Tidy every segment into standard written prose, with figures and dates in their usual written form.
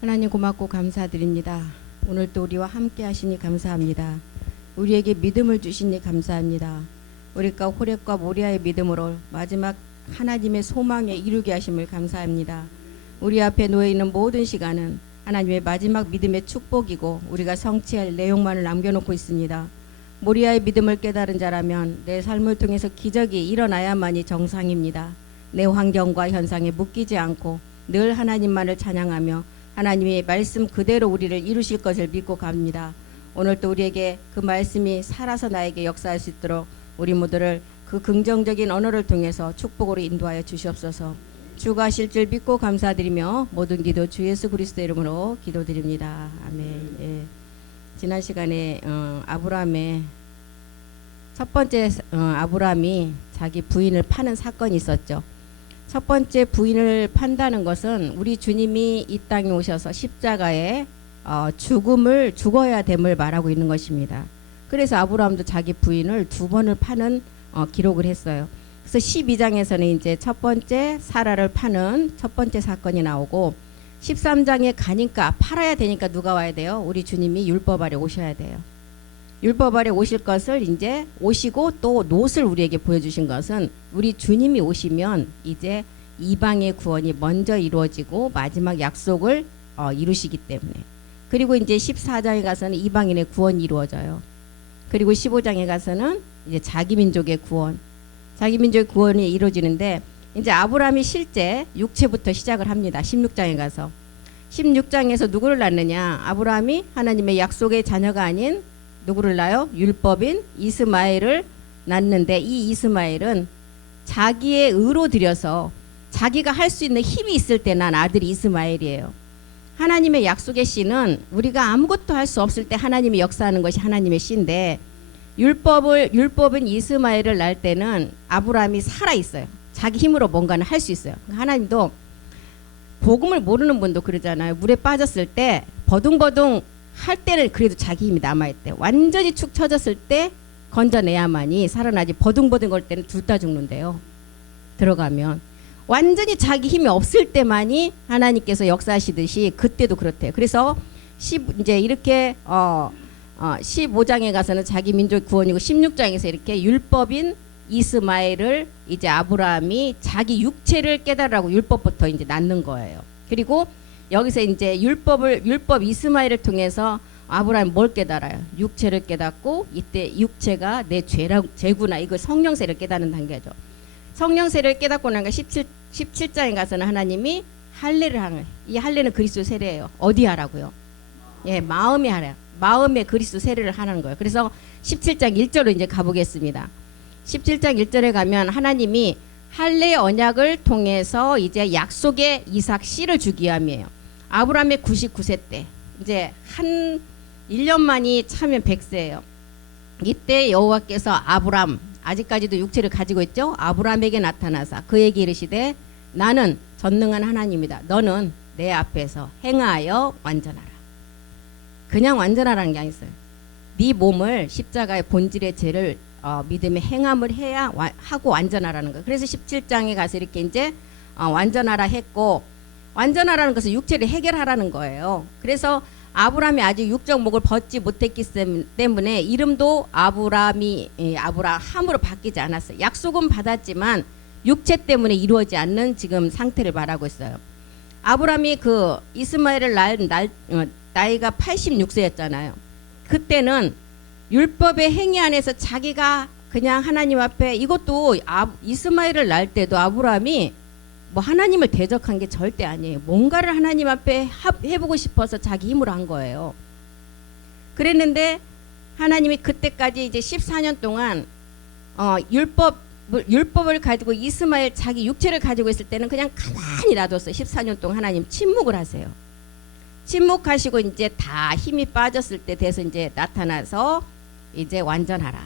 하나님 고맙고 감사드립니다. 오늘도 우리와 함께 하시니 감사합니다. 우리에게 믿음을 주시니 감사합니다. 우리가 호렙과 모리아의 믿음으로 마지막 하나님의 소망에 이루게 하심을 감사합니다. 우리 앞에 놓여있는 모든 시간은 하나님의 마지막 믿음의 축복이고 우리가 성취할 내용만을 남겨놓고 있습니다. 모리아의 믿음을 깨달은 자라면 내 삶을 통해서 기적이 일어나야만이 정상입니다. 내 환경과 현상에 묶이지 않고 늘 하나님만을 찬양하며 하나님의 말씀 그대로 우리를 이루실 것을 믿고 갑니다. 오늘 또 우리에게 그 말씀이 살아서 나에게 역사할 수 있도록 우리 모두를 그 긍정적인 언어를 통해서 축복으로 인도하여 주시옵소서. 주가 하실 줄 믿고 감사드리며 모든 기도 주 예수 그리스도 이름으로 기도드립니다. 아멘. 예. 지난 시간에 아브라함의 첫 번째 아브라함이 자기 부인을 파는 사건이 있었죠. 첫 번째 부인을 판다는 것은 우리 주님이 이 땅에 오셔서 십자가에 죽어야 됨을 말하고 있는 것입니다. 그래서 아브라함도 자기 부인을 두 번을 파는 기록을 했어요. 그래서 12장에서는 이제 첫 번째 사라를 파는 첫 번째 사건이 나오고 13장에 가니까 팔아야 되니까 누가 와야 돼요? 우리 주님이 율법 아래 오셔야 돼요. 율법 아래 오실 것을 이제 오시고 또 놋을 우리에게 보여주신 것은 우리 주님이 오시면 이제 이방의 구원이 먼저 이루어지고 마지막 약속을 이루시기 때문에. 그리고 이제 14장에 가서는 이방인의 구원이 이루어져요. 그리고 15장에 가서는 이제 자기 민족의 구원, 자기 민족의 구원이 이루어지는데 이제 아브라함이 실제 육체부터 시작을 합니다. 16장에 가서 16장에서 누구를 낳느냐? 아브라함이 하나님의 약속의 자녀가 아닌 누구를 낳아요? 율법인 이스마엘을 낳는데 이 이스마엘은 자기의 의로 들여서 자기가 할 수 있는 힘이 있을 때 난 아들이 이스마엘이에요. 하나님의 약속의 씨는 우리가 아무것도 할 수 없을 때 하나님이 역사하는 것이 하나님의 씨인데 율법인 이스마엘을 낳을 때는 아브라함이 살아 있어요. 자기 힘으로 뭔가는 할 수 있어요. 하나님도 복음을 모르는 분도 그러잖아요. 물에 빠졌을 때 버둥버둥 할 때는 그래도 자기 힘이 남아있대. 완전히 축 처졌을 때 건져내야만이 살아나지. 버둥버둥 걸 때는 둘 다 죽는데요. 들어가면 완전히 자기 힘이 없을 때만이 하나님께서 역사하시듯이 그때도 그렇대요. 그래서 이제 이렇게 15장에 가서는 자기 민족 구원이고 16장에서 이렇게 율법인 이스마엘을 이제 아브라함이 자기 육체를 깨달으라고 율법부터 이제 낳는 거예요. 그리고 여기서 이제 율법 이스마엘을 통해서 아브라함이 뭘 깨달아요? 육체를 깨닫고 이때 육체가 내 죄구나. 이거 성령세를 깨닫는 단계죠. 성령세를 깨닫고 나니까 17장에 가서는 하나님이 할례를 하는 거예요. 이 할례는 그리스도 세례예요. 어디 하라고요? 예, 마음에 하라. 마음에 그리스도 세례를 하는 거예요. 그래서 17장 1절로 이제 가보겠습니다. 17장 1절에 가면 하나님이 할례 언약을 통해서 이제 약속의 이삭 씨를 주기 위함이에요. 아브라함의 99세 때 이제 한 1년 만이 차면 100세예요. 이때 여호와께서 아브람 아직까지도 육체를 가지고 있죠. 아브라함에게 나타나사 그에게 이르시되 나는 전능한 하나님이다. 너는 내 앞에서 행하여 완전하라. 그냥 완전하라는 게 아니었어요. 네 몸을 십자가의 본질의 죄를 믿음의 행함을 해야 하고 완전하라는 거예요. 그래서 17장에 가서 이렇게 이제 완전하라 했고 완전하라는 것은 육체를 해결하라는 거예요. 그래서 아브라함이 아직 육적 목을 벗지 못했기 때문에 이름도 아브라함으로 바뀌지 않았어요. 약속은 받았지만 육체 때문에 이루어지지 않는 지금 상태를 말하고 있어요. 아브라함이 그 이스마엘을 나이가 86세였잖아요. 그때는 율법의 행위 안에서 자기가 그냥 하나님 앞에 이것도 이스마엘을 낳을 때도 아브라함이 뭐 하나님을 대적한 게 절대 아니에요. 뭔가를 하나님 앞에 해보고 싶어서 자기 힘으로 한 거예요. 그랬는데 하나님이 그때까지 이제 14년 동안 율법을 가지고 이스마엘 자기 육체를 가지고 있을 때는 그냥 가만히 놔뒀어요. 14년 동안 하나님 침묵을 하세요. 침묵하시고 이제 다 힘이 빠졌을 때 돼서 이제 나타나서 이제 완전하라.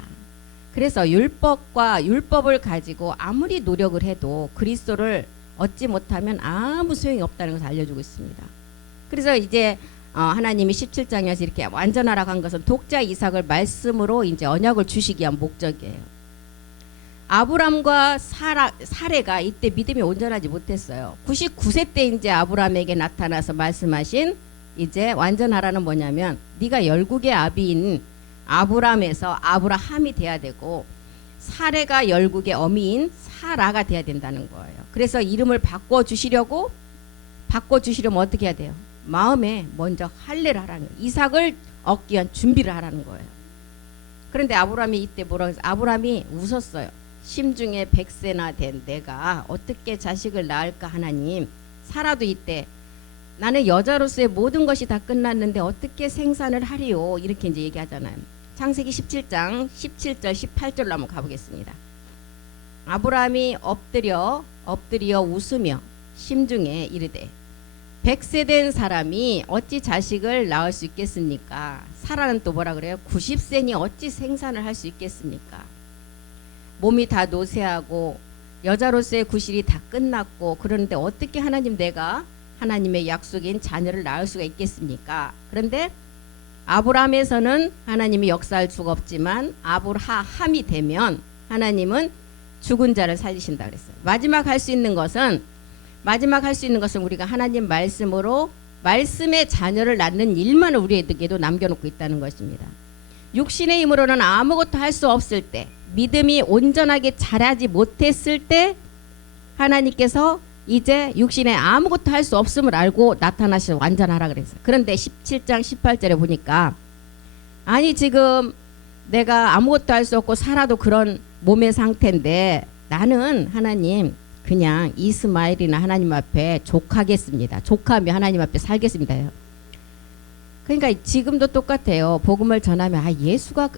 그래서 율법을 가지고 아무리 노력을 해도 그리스도를 얻지 못하면 아무 소용이 없다는 것을 알려주고 있습니다. 그래서 이제 하나님이 17장에서 이렇게 완전하라고 한 것은 독자 이삭을 말씀으로 이제 언약을 주시기 위한 목적이에요. 아브람과 사레가 이때 믿음이 온전하지 못했어요. 99세 때 이제 아브람에게 나타나서 말씀하신 이제 완전하라는 뭐냐면 네가 열국의 아비인 아브람에서 아브라함이 돼야 되고 사레가 열국의 어미인 사라가 돼야 된다는 거예요. 그래서 이름을 바꿔주시려면 어떻게 해야 돼요? 마음에 먼저 할례를 하라는 거예요. 이삭을 얻기 위한 준비를 하라는 거예요. 그런데 아브람이 이때 뭐라고 해서 아브람이 웃었어요. 심중에 100세나 된 내가 어떻게 자식을 낳을까 하나님. 사라도 이때 나는 여자로서의 모든 것이 다 끝났는데 어떻게 생산을 하리요. 이렇게 이제 얘기하잖아요. 창세기 17장 17절 18절로 한번 가보겠습니다. 아브라함이 엎드려 웃으며 심중에 이르되 100세 된 사람이 어찌 자식을 낳을 수 있겠습니까? 사라는 또 뭐라 그래요? 90세니 어찌 생산을 할 수 있겠습니까? 몸이 다 노쇠하고 여자로서의 구실이 다 끝났고 그런데 어떻게 하나님 내가 하나님의 약속인 자녀를 낳을 수가 있겠습니까? 그런데 아브라함에서는 하나님이 역사할 수가 없지만 아브라함이 되면 하나님은 죽은 자를 살리신다 그랬어요. 마지막 할 수 있는 것은 우리가 하나님 말씀으로 말씀의 자녀를 낳는 일만을 우리에게도 남겨놓고 있다는 것입니다. 육신의 힘으로는 아무것도 할 수 없을 때 믿음이 온전하게 자라지 못했을 때 하나님께서 이제 육신에 아무것도 할 수 없음을 알고 나타나셔서 완전하라 그랬어요. 그런데 17장 18절에 보니까 아니 지금 내가 아무것도 할 수 없고 살아도 그런 몸의 상태인데 나는 하나님 그냥 이스마엘이나 하나님 앞에 족하겠습니다. 족하며 하나님 앞에 살겠습니다. 그러니까 지금도 똑같아요. 복음을 전하면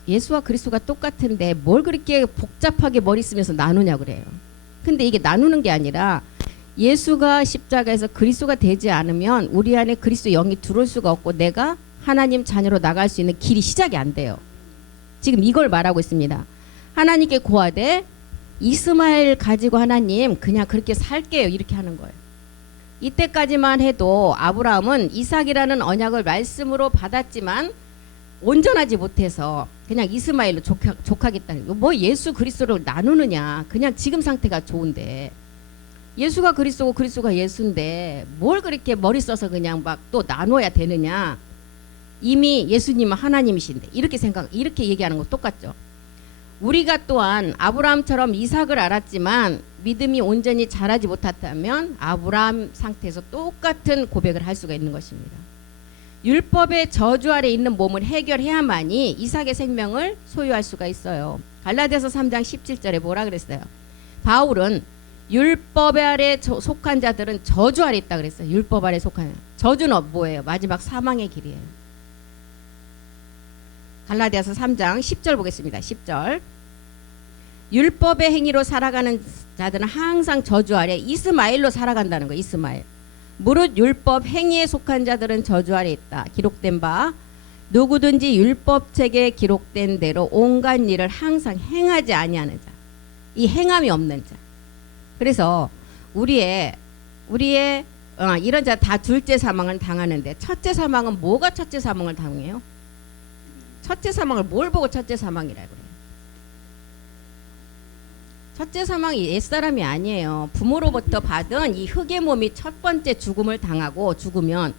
예수와 그리스도가 똑같은데 뭘 그렇게 복잡하게 머리 쓰면서 나누냐 그래요. 근데 이게 나누는 게 아니라 예수가 십자가에서 그리스도가 되지 않으면 우리 안에 그리스도 영이 들어올 수가 없고 내가 하나님 자녀로 나갈 수 있는 길이 시작이 안 돼요. 지금 이걸 말하고 있습니다. 하나님께 고하되 이스마엘 가지고 하나님 그냥 그렇게 살게요. 이렇게 하는 거예요. 이때까지만 해도 아브라함은 이삭이라는 언약을 말씀으로 받았지만 온전하지 못해서 그냥 이스마엘로 족하겠다는 거. 뭐 예수 그리스도를 나누느냐. 그냥 지금 상태가 좋은데 예수가 그리스도고 그리스도가 예수인데 뭘 그렇게 머리 써서 그냥 막 또 나눠야 되느냐. 이미 예수님은 하나님이신데 이렇게 얘기하는 거 똑같죠. 우리가 또한 아브라함처럼 이삭을 알았지만 믿음이 온전히 자라지 못했다면 아브라함 상태에서 똑같은 고백을 할 수가 있는 것입니다. 율법의 저주 아래 있는 몸을 해결해야만이 이삭의 생명을 소유할 수가 있어요. 갈라디아서 3장 17절에 뭐라 그랬어요? 바울은 율법 아래 속한 자들은 저주 아래 있다 그랬어요. 율법 아래 속한 저주는 뭐예요? 마지막 사망의 길이에요. 갈라디아서 3장 10절 보겠습니다. 10절. 율법의 행위로 살아가는 자들은 항상 저주 아래 이스마엘로 살아간다는 거예요. 이스마엘. 무릇 율법 행위에 속한 자들은 저주 아래 있다. 기록된 바 누구든지 율법책에 기록된 대로 온갖 일을 항상 행하지 아니하는 자. 이 행함이 없는 자. 그래서 우리의 이런 자 다 둘째 사망을 당하는데 첫째 사망은 뭐가 첫째 사망을 당해요? 첫째 사망을 뭘 보고 첫째 사망이라고 그래요? 첫째 사망이 옛사람이 아니에요. 부모로부터 받은 이 흙의 몸이 첫 번째 죽음을 당하고 죽으면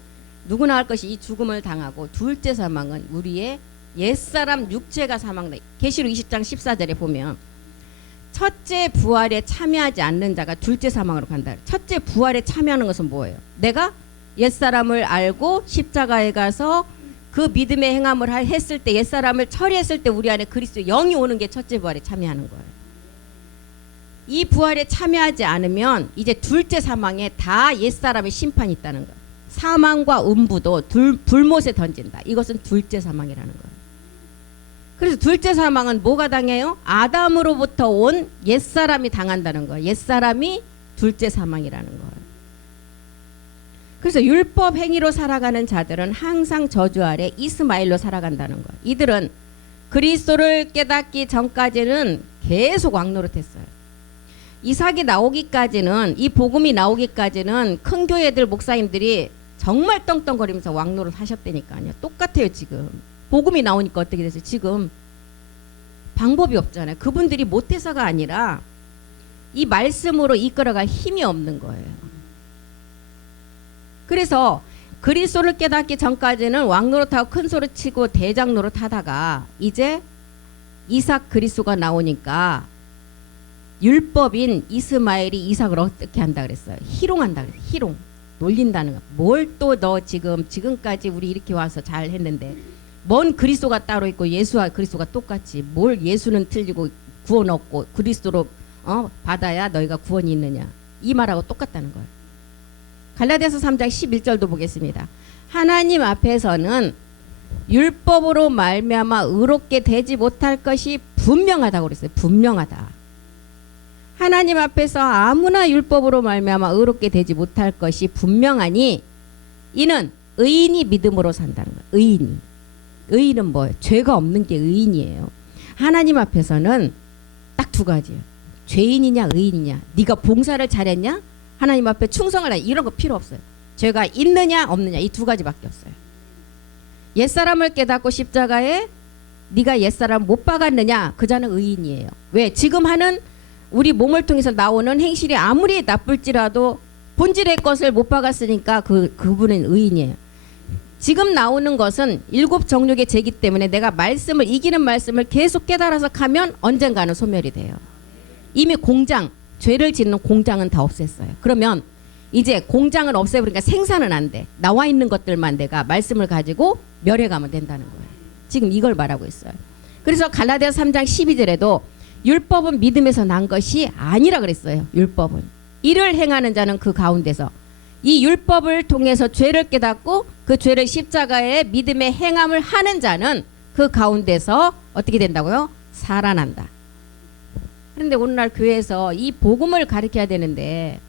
누구나 할 것이 이 죽음을 당하고 둘째 사망은 우리의 옛사람 육체가 사망다. 계시록 20장 14절에 보면 첫째 부활에 참여하지 않는 자가 둘째 사망으로 간다. 첫째 부활에 참여하는 것은 뭐예요? 내가 옛사람을 알고 십자가에 가서 그 믿음의 행함을 했을 때 옛사람을 처리했을 때 우리 안에 그리스도 영이 오는 게 첫째 부활에 참여하는 거예요. 이 부활에 참여하지 않으면 이제 둘째 사망에 다 옛사람의 심판이 있다는 거예요. 사망과 음부도 불못에 던진다. 이것은 둘째 사망이라는 거예요. 그래서 둘째 사망은 뭐가 당해요? 아담으로부터 온 옛사람이 당한다는 거예요. 옛사람이 둘째 사망이라는 거예요. 그래서 율법 행위로 살아가는 자들은 항상 저주 아래 이스마엘로 살아간다는 거예요. 이들은 그리스도를 깨닫기 전까지는 계속 왕노릇했어요. 이삭이 나오기까지는 이 복음이 나오기까지는 큰 교회들 목사님들이 정말 떵떵거리면서 왕노릇 하셨다니까요. 똑같아요. 지금 복음이 나오니까 어떻게 됐어요? 지금 방법이 없잖아요. 그분들이 못해서가 아니라 이 말씀으로 이끌어갈 힘이 없는 거예요. 그래서 그리스도를 깨닫기 전까지는 왕노릇하고 큰 소리 치고 대장 노릇하다가 이제 이삭 그리스도가 나오니까 율법인 이스마엘이 이삭을 어떻게 한다 그랬어요? 희롱한다 그랬어요. 희롱. 놀린다는 거. 뭘 또 너 지금까지 우리 이렇게 와서 잘 했는데 뭔 그리스도가 따로 있고 예수와 그리스도가 똑같지. 뭘 예수는 틀리고 구원 없고 그리스도로 받아야 너희가 구원이 있느냐. 이 말하고 똑같다는 거예요. 갈라디아서 3장 11절도 보겠습니다. 하나님 앞에서는 율법으로 말미암아 의롭게 되지 못할 것이 분명하다고 그랬어요. 분명하다. 하나님 앞에서 아무나 율법으로 말미암아 의롭게 되지 못할 것이 분명하니 이는 의인이 믿음으로 산다는 거예요. 의인이. 의인은 뭐예요? 죄가 없는 게 의인이에요. 하나님 앞에서는 딱 두 가지예요. 죄인이냐 의인이냐. 네가 봉사를 잘했냐? 하나님 앞에 충성을 해. 이런 거 필요 없어요. 죄가 있느냐 없느냐 이 두 가지밖에 없어요. 옛사람을 깨닫고 십자가에 네가 옛사람 못 박았느냐? 그 자는 의인이에요. 왜? 지금 하는 우리 몸을 통해서 나오는 행실이 아무리 나쁠지라도 본질의 것을 못 박았으니까 그분은 의인이에요. 지금 나오는 것은 일곱 정욕의 죄이기 때문에 내가 말씀을 이기는 말씀을 계속 깨달아서 가면 언젠가는 소멸이 돼요. 이미 공장, 죄를 짓는 공장은 다 없앴어요. 그러면 이제 공장을 없애버리니까 생산은 안 돼. 나와 있는 것들만 내가 말씀을 가지고 멸해가면 된다는 거예요. 지금 이걸 말하고 있어요. 그래서 갈라디아서 3장 12절에도 율법은 믿음에서 난 것이 아니라 그랬어요. 율법은. 이를 행하는 자는 그 가운데서 이 율법을 통해서 죄를 깨닫고 그 죄를 십자가에 믿음의 행함을 하는 자는 그 가운데서 어떻게 된다고요? 살아난다. 그런데 오늘날 교회에서 이 복음을 가르쳐야 되는데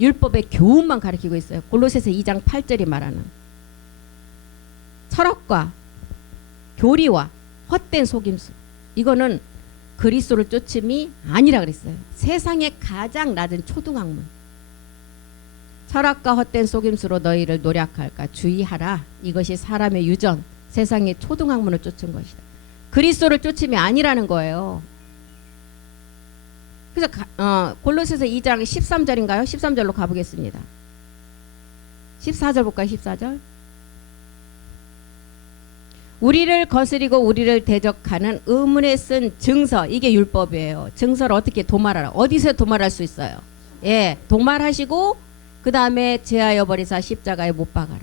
율법의 교훈만 가르치고 있어요. 골로새서 2장 8절이 말하는 철학과 교리와 헛된 속임수. 이거는 그리스도를 쫓음이 아니라 그랬어요. 세상의 가장 낮은 초등학문. 철학과 헛된 속임수로 너희를 노략할까 주의하라. 이것이 사람의 유전, 세상의 초등학문을 쫓은 것이다. 그리스도를 쫓음이 아니라는 거예요. 그래서 골로새서 2장 13절인가요? 13절로 가보겠습니다. 14절 볼까요? 14절. 우리를 거스리고 우리를 대적하는 의문에 쓴 증서, 이게 율법이에요. 증서를 어떻게 도말하라. 어디서 도말할 수 있어요? 예, 도말하시고 그 다음에 제하여 버리사 십자가에 못 박아라.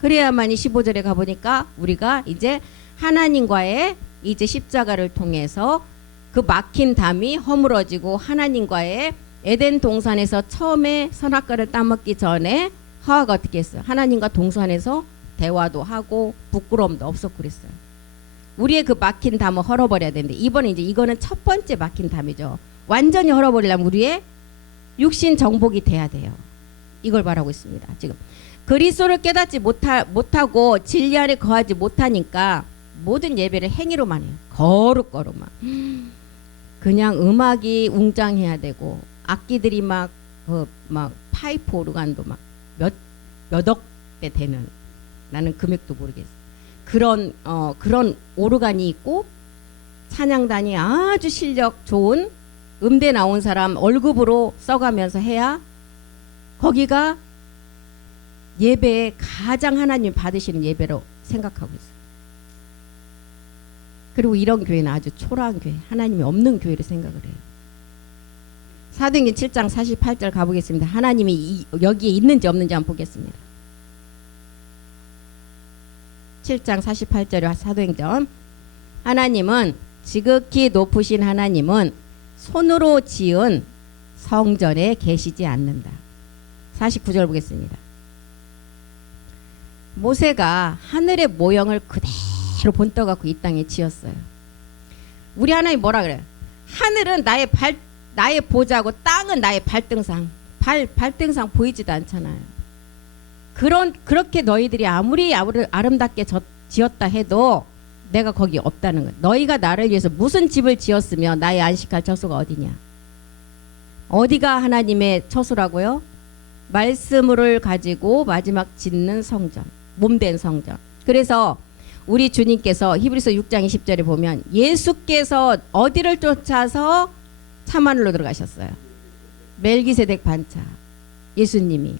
그래야만이 15절에 가보니까 우리가 이제 하나님과의 이제 십자가를 통해서 그 막힌 담이 허물어지고 하나님과의 에덴 동산에서 처음에 선악과를 따먹기 전에 하와가 어떻게 했어요? 하나님과 동산에서 대화도 하고 부끄러움도 없었고 그랬어요. 우리의 그 막힌 담을 헐어버려야 되는데 이번에 이제 이거는 첫 번째 막힌 담이죠. 완전히 헐어버리려면 우리의 육신 정복이 돼야 돼요. 이걸 말하고 있습니다. 지금 그리스도를 깨닫지 못하고 진리 안에 거하지 못하니까 모든 예배를 행위로만 해요. 거룩거룩만. 그냥 음악이 웅장해야 되고 악기들이 막 파이프 오르간도 막 몇억 배 되는, 나는 금액도 모르겠어. 그런 오르간이 있고 찬양단이 아주 실력 좋은 음대 나온 사람 월급으로 써가면서 해야 거기가 예배에 가장 하나님 받으시는 예배로 생각하고 있어요. 그리고 이런 교회는 아주 초라한 교회, 하나님이 없는 교회를 생각을 해요. 사도행전 7장 48절 가보겠습니다. 하나님이 여기에 있는지 없는지 한번 보겠습니다. 7장 48절에 사도행전. 하나님은 지극히 높으신 하나님은 손으로 지은 성전에 계시지 않는다. 49절 보겠습니다. 모세가 하늘의 모형을 그대로 본떠 갖고 이 땅에 지었어요. 우리 하나님 뭐라 그래요? 하늘은 나의 보좌고 땅은 나의 발등상. 발등상 보이지도 않잖아요. 그렇게 너희들이 아무리 아름답게 지었다 해도 내가 거기 없다는 거예요. 너희가 나를 위해서 무슨 집을 지었으며 나의 안식할 처소가 어디냐? 어디가 하나님의 처소라고요? 말씀을 가지고 마지막 짓는 성전, 몸된 성전. 그래서 우리 주님께서 히브리서 6장 20절에 보면 예수께서 어디를 쫓아서 참하늘로 들어가셨어요? 멜기세덱 반차. 예수님이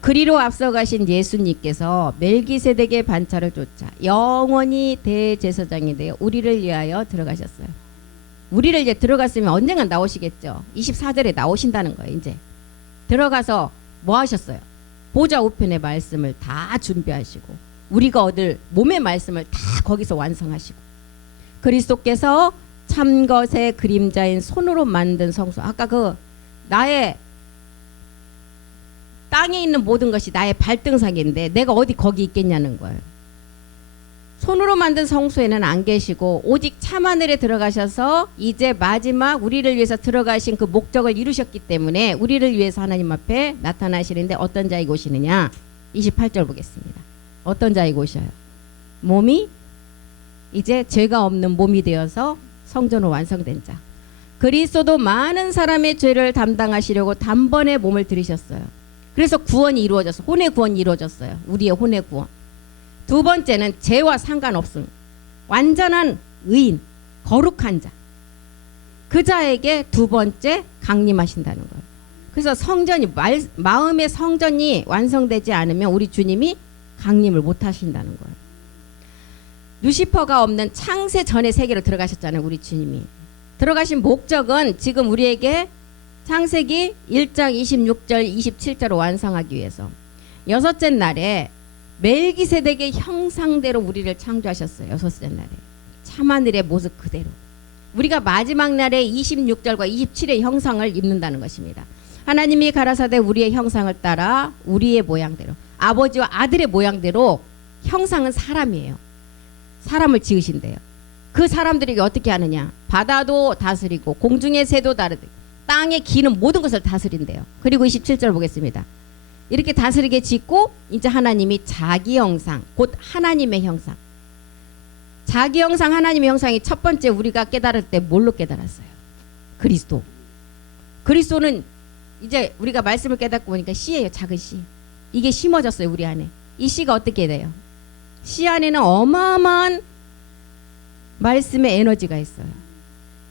그리로 앞서가신 예수님께서 멜기세덱의 반차를 쫓아 영원히 대제사장이 되어 우리를 위하여 들어가셨어요. 우리를 이제 들어갔으면 언젠간 나오시겠죠. 24절에 나오신다는 거예요. 이제 들어가서 뭐 하셨어요? 보좌 우편의 말씀을 다 준비하시고 우리가 얻을 몸의 말씀을 다 거기서 완성하시고 그리스도께서 참것의 그림자인 손으로 만든 성소. 아까 그 나의 땅에 있는 모든 것이 나의 발등상인데 내가 어디 거기 있겠냐는 거예요. 손으로 만든 성소에는 안 계시고 오직 참하늘에 들어가셔서 이제 마지막 우리를 위해서 들어가신 그 목적을 이루셨기 때문에 우리를 위해서 하나님 앞에 나타나시는데 어떤 자에게 오시느냐. 28절 보겠습니다. 어떤 자에게 오셔요? 몸이 이제 죄가 없는 몸이 되어서 성전으로 완성된 자. 그리스도도 많은 사람의 죄를 담당하시려고 단번에 몸을 들이셨어요. 그래서 구원이 이루어졌어요. 혼의 구원이 이루어졌어요. 우리의 혼의 구원. 두 번째는 죄와 상관없음. 완전한 의인, 거룩한 자. 그 자에게 두 번째 강림하신다는 거예요. 그래서 성전이 마음의 성전이 완성되지 않으면 우리 주님이 강림을 못 하신다는 거예요. 루시퍼가 없는 창세 전의 세계로 들어가셨잖아요. 우리 주님이. 들어가신 목적은 지금 우리에게 창세기 1장 26절 27절을 완성하기 위해서 여섯째 날에 멜기세덱의 형상대로 우리를 창조하셨어요. 여섯째 날에 참하늘의 모습 그대로 우리가 마지막 날에 26절과 27의 형상을 입는다는 것입니다. 하나님이 가라사대 우리의 형상을 따라 우리의 모양대로 아버지와 아들의 모양대로 형상은 사람이에요. 사람을 지으신대요. 그 사람들에게 어떻게 하느냐. 바다도 다스리고 공중의 새도 다르고 땅에 기는 모든 것을 다스린대요. 그리고 27절 보겠습니다. 이렇게 다스리게 짓고 이제 하나님이 자기 형상 곧 하나님의 형상 자기 형상 하나님의 형상이 첫 번째 우리가 깨달을 때 뭘로 깨달았어요? 그리스도. 그리스도는 이제 우리가 말씀을 깨닫고 보니까 씨예요. 작은 씨. 이게 심어졌어요. 우리 안에. 이 씨가 어떻게 돼요? 씨 안에는 어마어마한 말씀의 에너지가 있어요.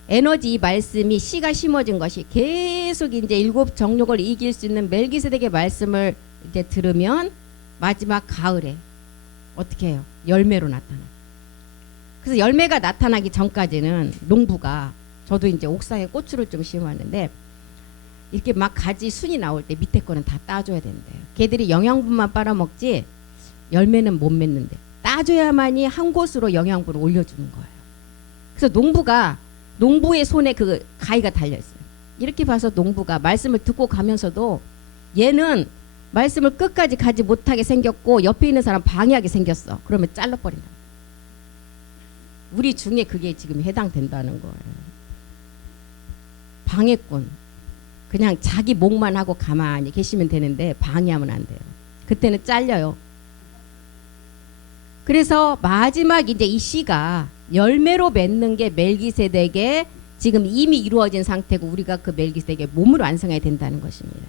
에너지 이 말씀이 씨가 심어진 것이 계속 이제 일곱 정욕을 이길 수 있는 멜기세덱의 말씀을 이제 들으면 마지막 가을에 어떻게 해요? 열매로 나타나. 그래서 열매가 나타나기 전까지는 농부가 저도 이제 옥상에 고추를 좀 심었는데 이렇게 막 가지 순이 나올 때 밑에 거는 다 따줘야 된대요. 걔들이 영양분만 빨아먹지 열매는 못 맺는데 따줘야만이 한 곳으로 영양분을 올려주는 거예요. 그래서 농부의 손에 그 가위가 달려있어요. 이렇게 봐서 농부가 말씀을 듣고 가면서도 얘는 말씀을 끝까지 가지 못하게 생겼고 옆에 있는 사람 방해하게 생겼어. 그러면 잘라버린다. 우리 중에 그게 지금 해당된다는 거예요. 방해꾼. 그냥 자기 목만 하고 가만히 계시면 되는데 방해하면 안 돼요. 그때는 잘려요. 그래서 마지막 이제 이 씨가 열매로 맺는 게 멜기세덱의 지금 이미 이루어진 상태고 우리가 그 멜기세덱의 몸을 완성해야 된다는 것입니다.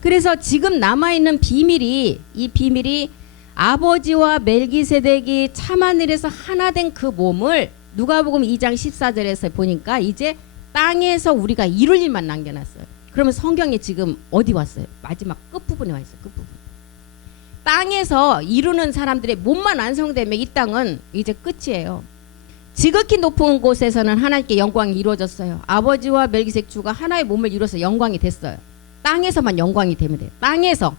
그래서 지금 남아있는 비밀이 이 비밀이 아버지와 멜기세덱이 참하늘에서 하나 된 그 몸을 누가복음 2장 14절에서 보니까 이제 땅에서 우리가 이룰 일만 남겨놨어요. 그러면 성경에 지금 어디 왔어요? 마지막 끝부분에 와 있어요. 끝부분. 땅에서 이루는 사람들의 몸만 완성되면 이 땅은 이제 끝이에요. 지극히 높은 곳에서는 하나님께 영광이 이루어졌어요. 아버지와 멜기세덱 주가 하나의 몸을 이루어서 영광이 됐어요. 땅에서만 영광이 되면 돼요. 땅에서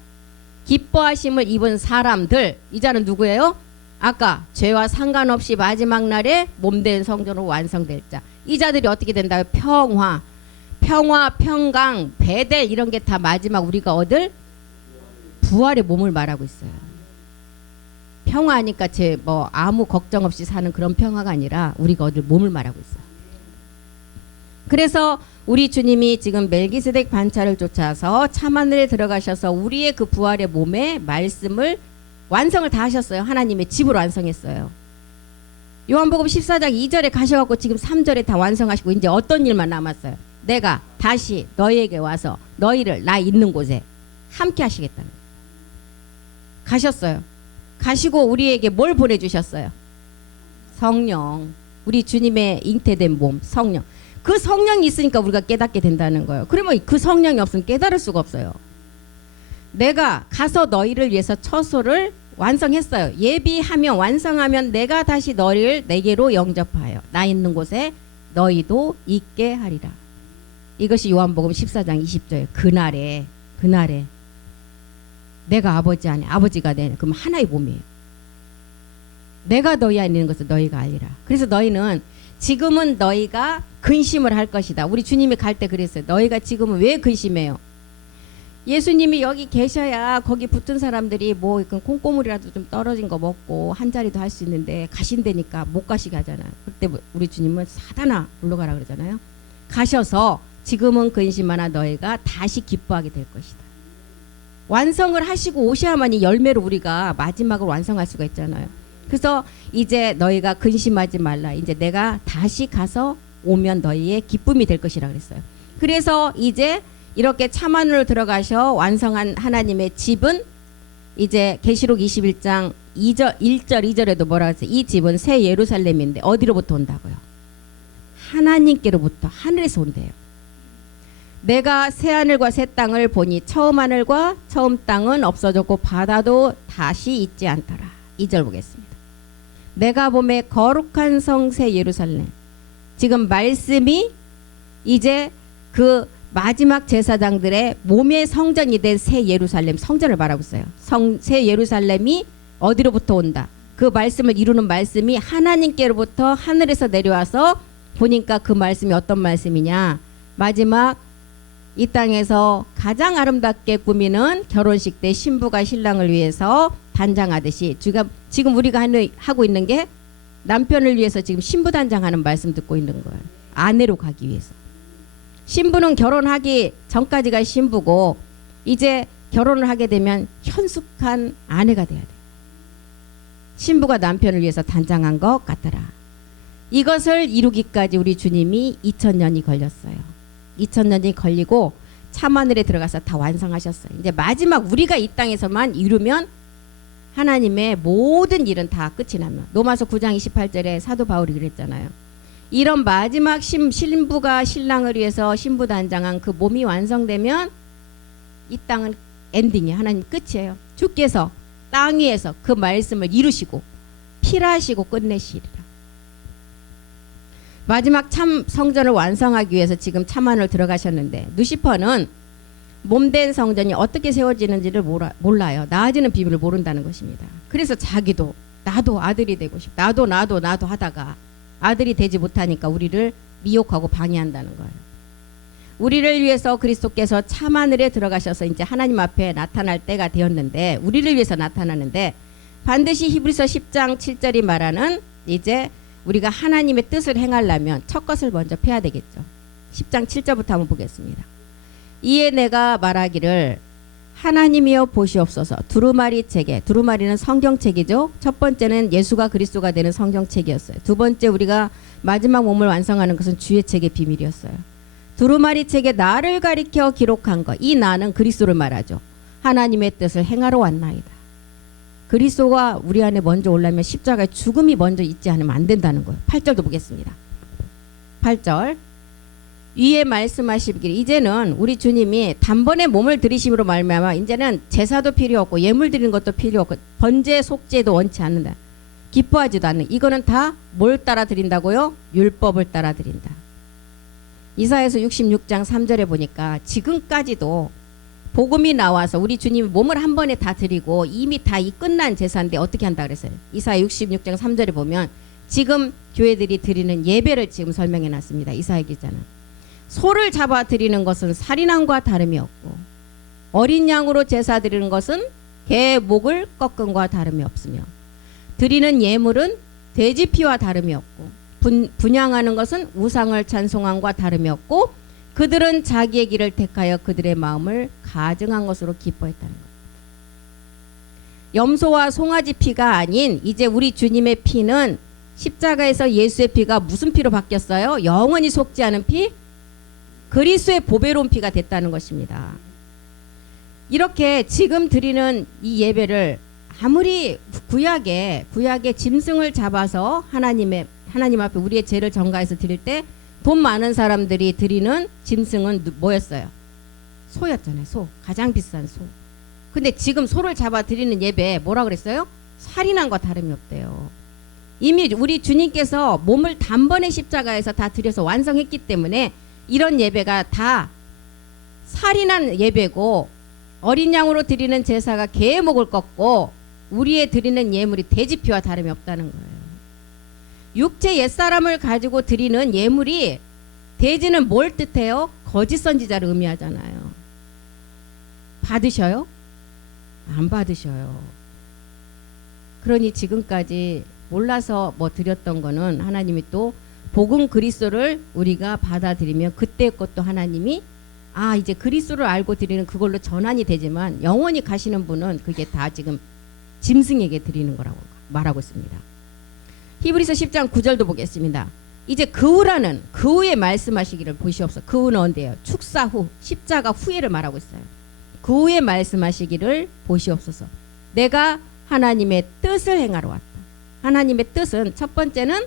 기뻐하심을 입은 사람들 이 자는 누구예요? 아까 죄와 상관없이 마지막 날에 몸된 성전으로 완성될 자. 이 자들이 어떻게 된다요? 평화, 평강, 베델 이런 게 다 마지막 우리가 얻을 부활의 몸을 말하고 있어요. 평화하니까 제 뭐 아무 걱정 없이 사는 그런 평화가 아니라 우리가 얻을 몸을 말하고 있어요. 그래서 우리 주님이 지금 멜기세덱 반차를 쫓아서 참하늘에 들어가셔서 우리의 그 부활의 몸의 말씀을 완성을 다 하셨어요. 하나님의 집으로 완성했어요. 요한복음 14장 2절에 가셔갖고 지금 3절에 다 완성하시고 이제 어떤 일만 남았어요? 내가 다시 너희에게 와서 너희를 나 있는 곳에 함께 하시겠다는 거예요. 가셨어요. 가시고 우리에게 뭘 보내주셨어요? 성령. 우리 주님의 잉태된 몸, 성령. 그 성령이 있으니까 우리가 깨닫게 된다는 거예요. 그러면 그 성령이 없으면 깨달을 수가 없어요. 내가 가서 너희를 위해서 처소를 완성했어요. 예비하면 완성하면 내가 다시 너희를 내게로 영접하여 나 있는 곳에 너희도 있게 하리라. 이것이 요한복음 14장 20절. 그날에 내가 아버지 안에 아버지가 되네. 그럼 하나의 몸이에요. 내가 너희 안에 있는 것을 너희가 알리라. 그래서 너희는 지금은 너희가 근심을 할 것이다. 우리 주님이 갈 때 그랬어요. 너희가 지금은 왜 근심해요? 예수님이 여기 계셔야 거기 붙은 사람들이 뭐 콩고물이라도 좀 떨어진 거 먹고 한 자리도 할 수 있는데 가신다니까 못 가시게 하잖아요. 그때 우리 주님은 사단아 물러가라 그러잖아요. 가셔서 지금은 근심하나 너희가 다시 기뻐하게 될 것이다. 완성을 하시고 오셔야만이 열매로 우리가 마지막을 완성할 수가 있잖아요. 그래서 이제 너희가 근심하지 말라. 이제 내가 다시 가서 오면 너희의 기쁨이 될 것이라 그랬어요. 그래서 이제 이렇게 참 안으로 들어가셔 완성한 하나님의 집은 이제 계시록 21장 1절 2절에도 뭐라 그랬어요? 이 집은 새 예루살렘인데 어디로부터 온다고요? 하나님께로부터 하늘에서 온대요. 내가 새 하늘과 새 땅을 보니 처음 하늘과 처음 땅은 없어졌고 바다도 다시 있지 않더라. 2절 보겠습니다. 내가 보매 거룩한 성 새 예루살렘. 지금 말씀이 이제 그 마지막 제사장들의 몸의 성전이 된 새 예루살렘 성전을 말하고 있어요. 새 예루살렘이 어디로부터 온다. 그 말씀을 이루는 말씀이 하나님께로부터 하늘에서 내려와서 보니까 그 말씀이 어떤 말씀이냐. 마지막 이 땅에서 가장 아름답게 꾸미는 결혼식 때 신부가 신랑을 위해서 단장하듯이 지금 우리가 하고 있는 게 남편을 위해서 지금 신부 단장하는 말씀 듣고 있는 거예요. 아내로 가기 위해서. 신부는 결혼하기 전까지가 신부고 이제 결혼을 하게 되면 현숙한 아내가 돼야 돼요. 신부가 남편을 위해서 단장한 것 같더라. 이것을 이루기까지 우리 주님이 2000년이 걸렸어요. 2000년이 걸리고 참하늘에 들어가서 다 완성하셨어요. 이제 마지막 우리가 이 땅에서만 이루면 하나님의 모든 일은 다 끝이 나면 로마서 9장 28절에 사도 바울이 그랬잖아요. 이런 마지막 신부가 신랑을 위해서 신부 단장한 그 몸이 완성되면 이 땅은 엔딩이 하나님 끝이에요. 주께서 땅 위에서 그 말씀을 이루시고 필하시고 끝내시리라. 마지막 참 성전을 완성하기 위해서 지금 참안을 들어가셨는데 루시퍼는 몸된 성전이 어떻게 세워지는지를 몰라요. 나아지는 비밀을 모른다는 것입니다. 그래서 자기도 나도 아들이 되고 싶 나도 하다가 아들이 되지 못하니까 우리를 미혹하고 방해한다는 거예요. 우리를 위해서 그리스도께서 참하늘에 들어가셔서 이제 하나님 앞에 나타날 때가 되었는데 우리를 위해서 나타나는데 반드시 히브리서 10장 7절이 말하는 이제 우리가 하나님의 뜻을 행하려면 첫 것을 먼저 펴야 되겠죠. 10장 7절부터 한번 보겠습니다. 이에 내가 말하기를 하나님이여 보시옵소서. 두루마리 책에 두루마리는 성경책이죠. 첫 번째는 예수가 그리스도가 되는 성경책이었어요. 두 번째 우리가 마지막 몸을 완성하는 것은 주의 책의 비밀이었어요. 두루마리 책에 나를 가리켜 기록한 것. 이 나는 그리스도를 말하죠. 하나님의 뜻을 행하러 왔나이다. 그리스도가 우리 안에 먼저 오려면 십자가의 죽음이 먼저 있지 않으면 안 된다는 거예요. 8절도 보겠습니다. 8절 위에 말씀하시기를 이제는 우리 주님이 단번에 몸을 들이심으로 말미암아 이제는 제사도 필요 없고 예물 드리는 것도 필요 없고 번제 속죄도 원치 않는다. 기뻐하지도 않는 이거는 다 뭘 따라 드린다고요? 율법을 따라 드린다. 이사야서 66장 3절에 보니까 지금까지도 복음이 나와서 우리 주님이 몸을 한 번에 다 드리고 이미 다 이 끝난 제사인데 어떻게 한다 그랬어요. 이사야 66장 3절에 보면 지금 교회들이 드리는 예배를 지금 설명해 놨습니다. 이사야 기자는 소를 잡아 드리는 것은 살인함과 다름이 없고 어린 양으로 제사 드리는 것은 개 목을 꺾음과 다름이 없으며 드리는 예물은 돼지 피와 다름이 없고 분향하는 것은 우상을 찬송함과 다름이 없고 그들은 자기의 길을 택하여 그들의 마음을 가증한 것으로 기뻐했다는 것. 염소와 송아지 피가 아닌 이제 우리 주님의 피는 십자가에서 예수의 피가 무슨 피로 바뀌었어요? 영원히 속지 않은 피? 그리스도의 보배로운 피가 됐다는 것입니다. 이렇게 지금 드리는 이 예배를 아무리 구약에 짐승을 잡아서 하나님 앞에 우리의 죄를 전가해서 드릴 때 돈 많은 사람들이 드리는 짐승은 뭐였어요? 소였잖아요. 소. 가장 비싼 소. 근데 지금 소를 잡아 드리는 예배 뭐라 그랬어요? 살인한과 다름이 없대요. 이미 우리 주님께서 몸을 단번에 십자가에서 다 드려서 완성했기 때문에 이런 예배가 다 살인한 예배고, 어린 양으로 드리는 제사가 개의 목을 꺾고 우리의 드리는 예물이 돼지피와 다름이 없다는 거예요. 육체 옛사람을 가지고 드리는 예물이, 돼지는 뭘 뜻해요? 거짓 선지자를 의미하잖아요. 받으셔요? 안 받으셔요. 그러니 지금까지 몰라서 뭐 드렸던 거는 하나님이 또 복음 그리스도를 우리가 받아들이면 그때 것도 하나님이 이제 그리스도를 알고 드리는 그걸로 전환이 되지만 영원히 가시는 분은 그게 다 지금 짐승에게 드리는 거라고 말하고 있습니다. 히브리서 10장 9절도 보겠습니다. 이제 그 후에 말씀하시기를 보시옵소서. 그 후는 언제예요? 축사 후, 십자가 후에를 말하고 있어요. 그 후에 말씀하시기를 보시옵소서. 내가 하나님의 뜻을 행하러 왔다. 하나님의 뜻은 첫 번째는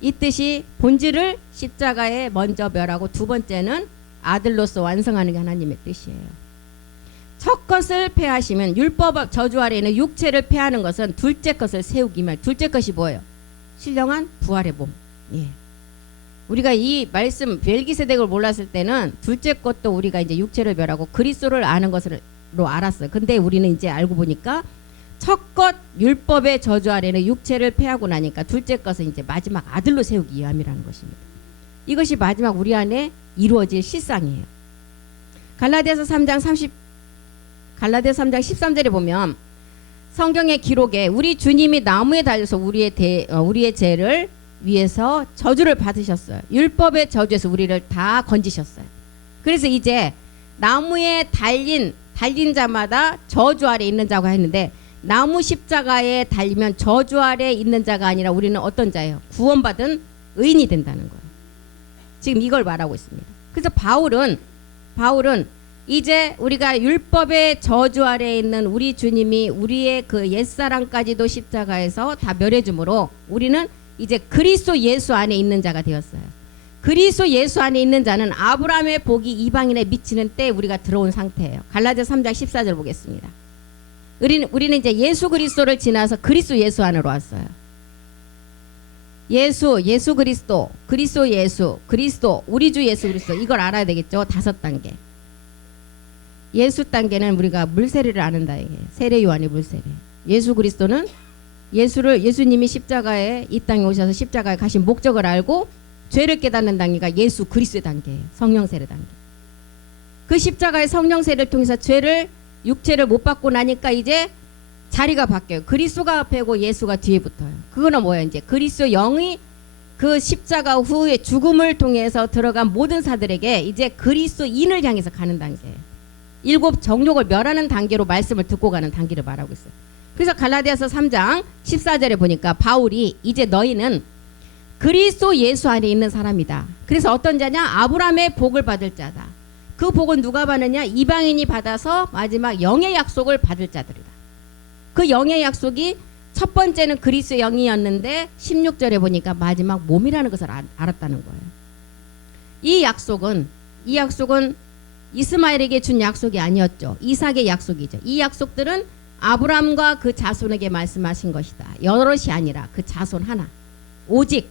이 뜻이 본질을 십자가에 먼저 멸하고, 두 번째는 아들로서 완성하는 게 하나님의 뜻이에요. 첫 것을 폐하시면 율법 저주 아래 있는 육체를 폐하는 것은 둘째 것을 세우기 말. 둘째 것이 뭐예요? 신령한 부활의 몸. 예. 우리가 이 말씀 멜기세덱을 몰랐을 때는 둘째 것도 우리가 이제 육체를 멸하고 그리스도를 아는 것으로 알았어요. 근데 우리는 이제 알고 보니까 첫 것 율법의 저주 아래는 육체를 폐하고 나니까 둘째 것은 이제 마지막 아들로 세우기 위함이라는 것입니다. 이것이 마지막 우리 안에 이루어질 실상이에요. 갈라디아서 3장 13절에 보면 성경의 기록에 우리 주님이 나무에 달려서 우리의 죄를 위해서 저주를 받으셨어요. 율법의 저주에서 우리를 다 건지셨어요. 그래서 이제 나무에 달린 자마다 저주 아래 있는 자가 했는데, 나무 십자가에 달리면 저주 아래 있는 자가 아니라 우리는 어떤 자예요? 구원받은 의인이 된다는 거예요. 지금 이걸 말하고 있습니다. 그래서 바울은 이제 우리가 율법의 저주 아래에 있는 우리 주님이 우리의 그 옛사람까지도 십자가에서 다 멸해줌으로 우리는 이제 그리스도 예수 안에 있는 자가 되었어요. 그리스도 예수 안에 있는 자는 아브라함의 복이 이방인에 미치는 때 우리가 들어온 상태예요. 갈라디아서 3장 14절 보겠습니다. 우리는 이제 예수 그리스도를 지나서 그리스도 예수 안으로 왔어요. 예수 그리스도, 그리스도 예수, 그리스도, 우리 주 예수 그리스도, 이걸 알아야 되겠죠. 5단계. 예수 단계는 우리가 물세례를 아는다 이게. 세례 요한의 물세례. 예수 그리스도는 예수님이 십자가에 이 땅에 오셔서 십자가에 가신 목적을 알고 죄를 깨닫는 단계가 예수 그리스도의 단계예요. 성령 세례 단계. 그 십자가의 성령 세례를 통해서 육체를 못 받고 나니까 이제 자리가 바뀌어요. 그리스도가 앞에고 예수가 뒤에 붙어요. 그거는 뭐예요? 이제 그리스도 영이 그 십자가 후에 죽음을 통해서 들어간 모든 사들에게 이제 그리스도인을 향해서 가는 단계예요. 7 정욕을 멸하는 단계로 말씀을 듣고 가는 단계를 말하고 있어요. 그래서 갈라디아서 3장 14절에 보니까 바울이 이제 너희는 그리스도 예수 안에 있는 사람이다. 그래서 어떤 자냐? 아브라함의 복을 받을 자다. 그 복은 누가 받느냐? 이방인이 받아서 마지막 영의 약속을 받을 자들이다. 그 영의 약속이 첫 번째는 그리스도 영이었는데 16절에 보니까 마지막 몸이라는 것을 알았다는 거예요. 이 약속은 이스마엘에게 준 약속이 아니었죠. 이삭의 약속이죠. 이 약속들은 아브라함과 그 자손에게 말씀하신 것이다. 여럿이 아니라 그 자손 하나. 오직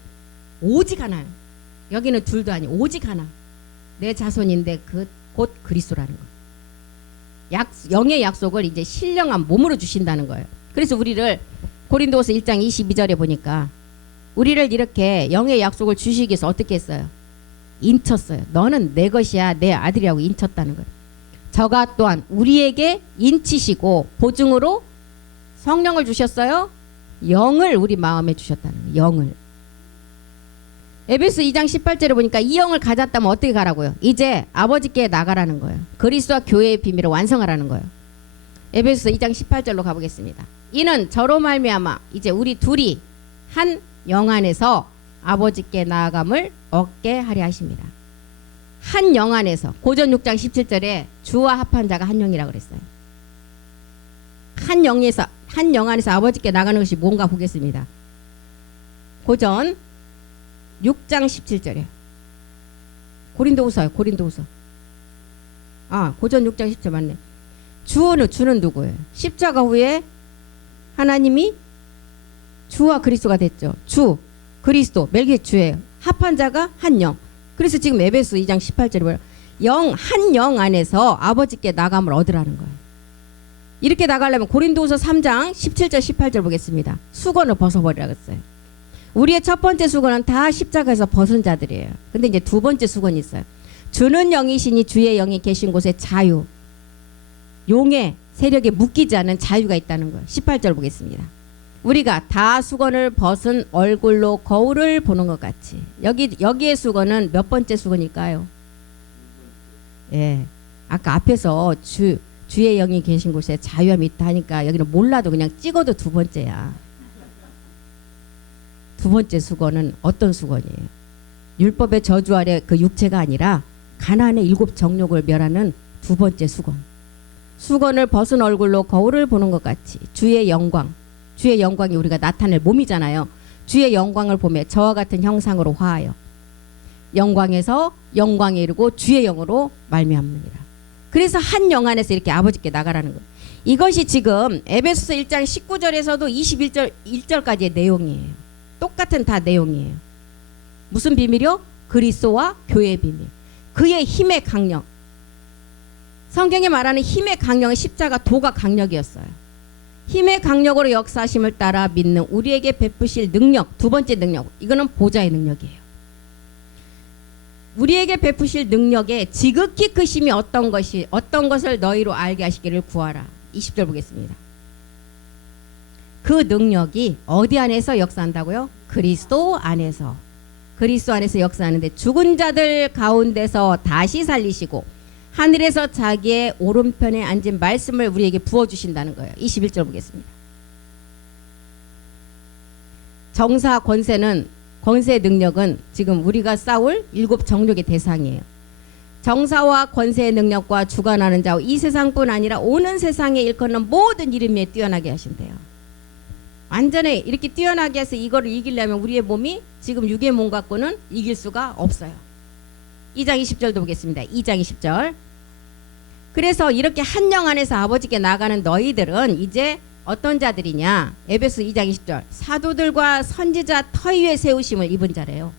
하나요. 여기는 둘도 아니고 오직 하나. 내 자손인데 곧 그리스도라는 거예요. 영의 약속을 이제 신령한 몸으로 주신다는 거예요. 그래서 우리를 고린도후서 1장 22절에 보니까 우리를 이렇게 영의 약속을 주시기 위해서 어떻게 했어요? 인쳤어요. 너는 내 것이야, 내 아들이라고 인쳤다는 거예요. 저가 또한 우리에게 인치시고 보증으로 성령을 주셨어요. 영을 우리 마음에 주셨다는 거예요. 영을. 에베소 2장 18절에 보니까 이 영을 가졌다면 어떻게 가라고요? 이제 아버지께 나가라는 거예요. 그리스도와 교회의 비밀을 완성하라는 거예요. 에베소 2장 18절로 가보겠습니다. 이는 저로 말미암아 이제 우리 둘이 한 영 안에서 아버지께 나아감을 얻게 하려 하십니다. 한 영 안에서. 고전 6장 17절에 주와 합한 자가 한 영이라고 그랬어요. 한 영 안에서 아버지께 나가는 것이 뭔가 보겠습니다. 고전 6장 17절이에요. 고린도후서요. 고린도후서. 고전 6장 10절 맞네. 주는 누구예요? 십자가 후에 하나님이 주와 그리스도가 됐죠. 주, 그리스도, 멜기세덱 주예요. 합한 자가 한 영. 그래서 지금 에베소 2장 18절에 뭐예요? 한 영 안에서 아버지께 나감을 얻으라는 거예요. 이렇게 나가려면 고린도후서 3장 17절 18절 보겠습니다. 수건을 벗어버리라고 했어요. 우리의 첫 번째 수건은 다 십자가에서 벗은 자들이에요. 근데 이제 두 번째 수건이 있어요. 주는 영이시니 주의 영이 계신 곳에 자유, 용의 세력에 묶이지 않은 자유가 있다는 거예요. 18절 보겠습니다. 우리가 다 수건을 벗은 얼굴로 거울을 보는 것 같이. 여기의 수건은 몇 번째 수건일까요? 예, 아까 앞에서 주의 영이 계신 곳에 자유함이 있다 하니까 여기는 몰라도 그냥 찍어도 두 번째야. 두 번째 수건은 어떤 수건이에요? 율법의 저주 아래 그 육체가 아니라 가나안의 7 정욕을 멸하는 두 번째 수건. 수건을 벗은 얼굴로 거울을 보는 것 같이 주의 영광이 우리가 나타낼 몸이잖아요. 주의 영광을 보며 저와 같은 형상으로 화하여 영광에서 영광에 이르고 주의 영으로 말미암느니라. 그래서 한 영 안에서 이렇게 아버지께 나가라는 거예요. 이것이 지금 에베소서 1장 19절에서도 21절까지의 내용이에요. 똑같은 다 내용이에요. 무슨 비밀이요? 그리스도와 교회의 비밀. 그의 힘의 강력. 성경에 말하는 힘의 강력은 십자가 도가 강력이었어요. 힘의 강력으로 역사하심을 따라 믿는 우리에게 베푸실 능력. 두 번째 능력. 이거는 보좌의 능력이에요. 우리에게 베푸실 능력에 지극히 크심이 어떤 것을 너희로 알게 하시기를 구하라. 20절 보겠습니다. 그 능력이 어디 안에서 역사한다고요? 그리스도 안에서. 그리스도 안에서 역사하는데 죽은 자들 가운데서 다시 살리시고 하늘에서 자기의 오른편에 앉은 말씀을 우리에게 부어주신다는 거예요. 21절 보겠습니다. 정사 권세의 능력은 지금 우리가 싸울 7 정욕의 대상이에요. 정사와 권세의 능력과 주관하는 자와 이 세상뿐 아니라 오는 세상에 일컫는 모든 이름에 뛰어나게 하신대요. 완전히 이렇게 뛰어나게 해서 이거를 이기려면 우리의 몸이 지금 육의 몸 갖고는 이길 수가 없어요. 2장 20절도 보겠습니다. 2장 20절. 그래서 이렇게 한 영 안에서 아버지께 나가는 너희들은 이제 어떤 자들이냐? 에베소 2장 20절. 사도들과 선지자 터 위에 세우심을 입은 자래요.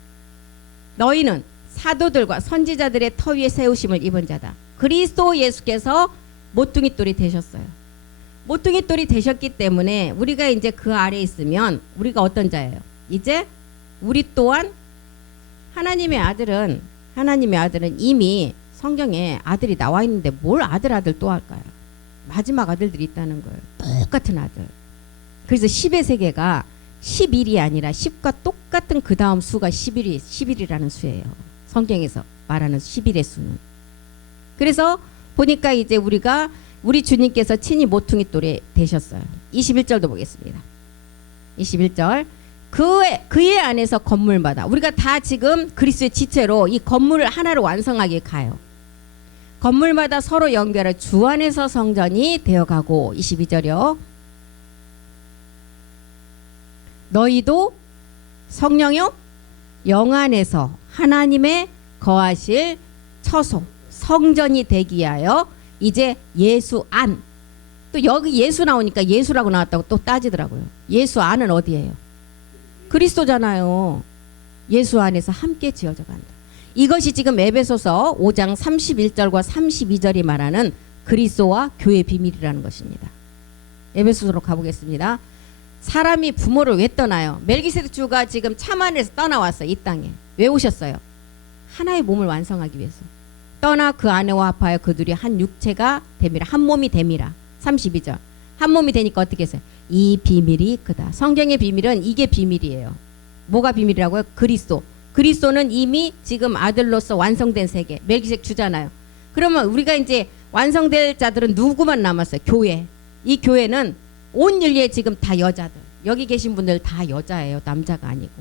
너희는 사도들과 선지자들의 터 위에 세우심을 입은 자다. 그리스도 예수께서 모퉁이 돌이 되셨어요. 모퉁이 돌이 되셨기 때문에 우리가 이제 그 아래에 있으면 우리가 어떤 자예요? 이제 우리 또한 하나님의 아들은 이미 성경에 아들이 나와 있는데 뭘 아들 또 할까요? 마지막 아들들이 있다는 거예요. 똑같은 아들. 그래서 10의 세계가 11이 아니라 10과 똑같은 그 다음 수가 11이라는 수예요. 성경에서 말하는 11의 수는. 그래서 보니까 이제 우리 주님께서 친히 모퉁이 돌이 되셨어요. 21절도 보겠습니다. 21절. 그의 안에서 건물마다 우리가 다 지금 그리스도의 지체로 이 건물을 하나로 완성하게 가요. 건물마다 서로 연결해 주 안에서 성전이 되어가고 22절이요. 너희도 성령요 영 안에서 하나님의 거하실 처소 성전이 되기 위하여 이제 예수 안. 또 여기 예수 나오니까 예수라고 나왔다고 또 따지더라고요. 예수 안은 어디예요? 그리스도잖아요. 예수 안에서 함께 지어져 간다. 이것이 지금 에베소서 5장 31절과 32절이 말하는 그리스도와 교회의 비밀이라는 것입니다. 에베소서로 가보겠습니다. 사람이 부모를 왜 떠나요? 멜기세덱 주가 지금 차만에서 떠나왔어요. 이 땅에. 왜 오셨어요? 하나의 몸을 완성하기 위해서. 떠나 그 아내와 합하여 그들이 한 육체가 됨이라. 한 몸이 됨이라. 32절. 한 몸이 되니까 어떻게 했어요? 이 비밀이 크다. 성경의 비밀은 이게 비밀이에요. 뭐가 비밀이라고요? 그리스도. 그리스도는 이미 지금 아들로서 완성된 세계. 멜기세덱 주잖아요. 그러면 우리가 이제 완성될 자들은 누구만 남았어요? 교회. 이 교회는 온 인류에 지금 다 여자들. 여기 계신 분들 다 여자예요. 남자가 아니고.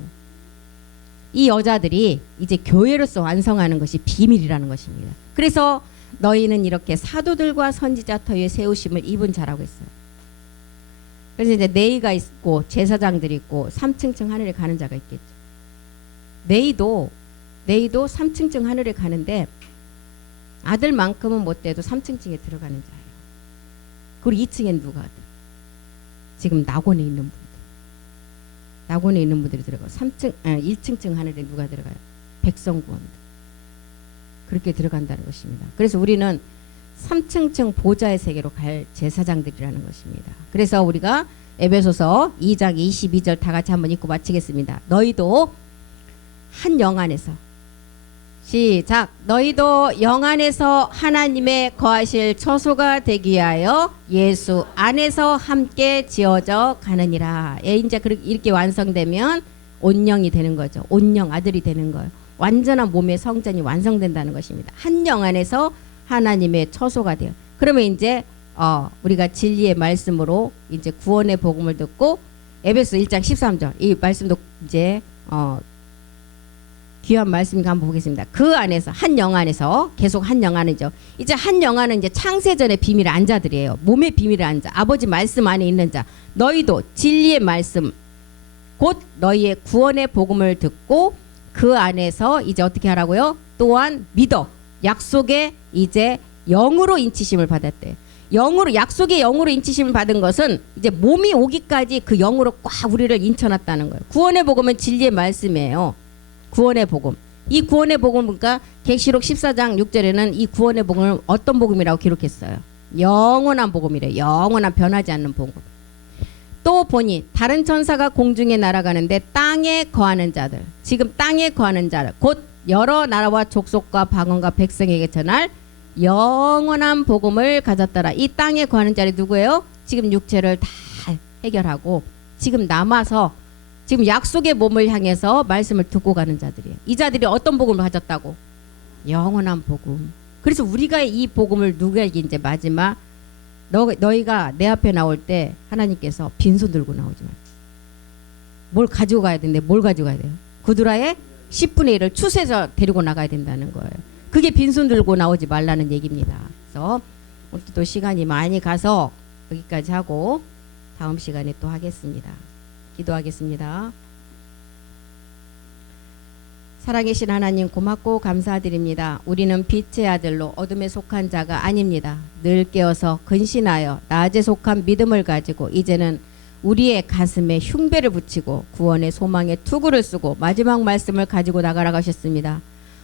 이 여자들이 이제 교회로서 완성하는 것이 비밀이라는 것입니다. 그래서 너희는 이렇게 사도들과 선지자 터위에 세우심을 입은 자라고 했어요. 그래서 이제 네이가 있고 제사장들이 있고 3층층 하늘에 가는 자가 있겠죠. 네이도 3층층 하늘에 가는데 아들만큼은 못 돼도 3층층에 들어가는 자예요. 그리고 2층엔 누가 지금 낙원에 있는 분들이 들어가고 1층층 하늘에 누가 들어가요? 백성구원들. 그렇게 들어간다는 것입니다. 그래서 우리는 3층층 보좌의 세계로 갈 제사장들이라는 것입니다. 그래서 우리가 에베소서 2장 22절 다 같이 한번 읽고 마치겠습니다. 너희도 한 영 안에서 시작. 너희도 영 안에서 하나님의 거하실 처소가 되기 위하여 예수 안에서 함께 지어져 가느니라. 이제 이렇게 완성되면 온영이 되는 거죠. 온영 아들이 되는 거예요. 완전한 몸의 성전이 완성된다는 것입니다. 한 영 안에서 하나님의 처소가 돼요. 그러면 이제 우리가 진리의 말씀으로 이제 구원의 복음을 듣고 에베소 1장 13절 이 말씀도 이제 귀한 말씀인가 한번 보겠습니다. 그 안에서 한 영 안에서 계속 한 영 안이죠. 이제 한 영 안은 이제 창세전의 비밀을 안 자들이에요. 몸의 비밀을 안 자. 아버지 말씀 안에 있는 자. 너희도 진리의 말씀 곧 너희의 구원의 복음을 듣고 그 안에서 이제 어떻게 하라고요? 또한 믿어. 약속의 이제 영으로 인치심을 받았대요. 영으로 약속의 영으로 인치심을 받은 것은 이제 몸이 오기까지 그 영으로 꽉 우리를 인쳐놨다는 거예요. 구원의 복음은 진리의 말씀이에요. 구원의 복음. 이 구원의 복음 그러니까 계시록 14장 6절에는 이 구원의 복음을 어떤 복음이라고 기록했어요. 영원한 복음이래요. 영원한 변하지 않는 복음. 또 보니 다른 천사가 공중에 날아가는데 땅에 거하는 자들, 지금 땅에 거하는 자들, 곧 여러 나라와 족속과 방언과 백성에게 전할 영원한 복음을 가졌더라. 이 땅에 거하는 자들이 누구예요? 지금 육체를 다 해결하고 지금 남아서 지금 약속의 몸을 향해서 말씀을 듣고 가는 자들이에요. 이 자들이 어떤 복음을 가졌다고? 영원한 복음. 그래서 우리가 이 복음을 누구에게 이제 마지막 너희가 내 앞에 나올 때 하나님께서 빈손 들고 나오지 말고 뭘 가지고 가야 되는데 뭘 가지고 가야 돼요? 구두라의 10분의 1을 추수해서 데리고 나가야 된다는 거예요. 그게 빈손 들고 나오지 말라는 얘기입니다. 그래서 오늘 또 시간이 많이 가서 여기까지 하고 다음 시간에 또 하겠습니다. 기도하겠습니다. 살아계신 하나님 고맙고 감사드립니다. 우리는 빛의 아들로 어둠에 속한 자가 아닙니다. 늘 깨어서 근신하여 낮에 속한 믿음을 가지고 이제는 우리의 가슴에 흉배를 붙이고 구원의 소망에 투구를 쓰고 마지막 말씀을 가지고 나가라고 하셨습니다.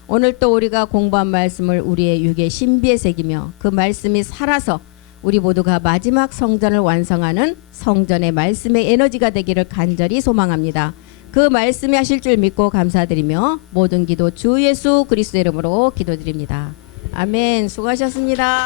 오늘 또 우리가 공부한 말씀을 우리의 육의 신비에 새기며 그 말씀이 살아서 우리 모두가 마지막 성전을 완성하는 성전의 말씀의 에너지가 되기를 간절히 소망합니다. 그 말씀이 하실 줄 믿고 감사드리며 모든 기도 주 예수 그리스도의 이름으로 기도드립니다. 아멘. 수고하셨습니다.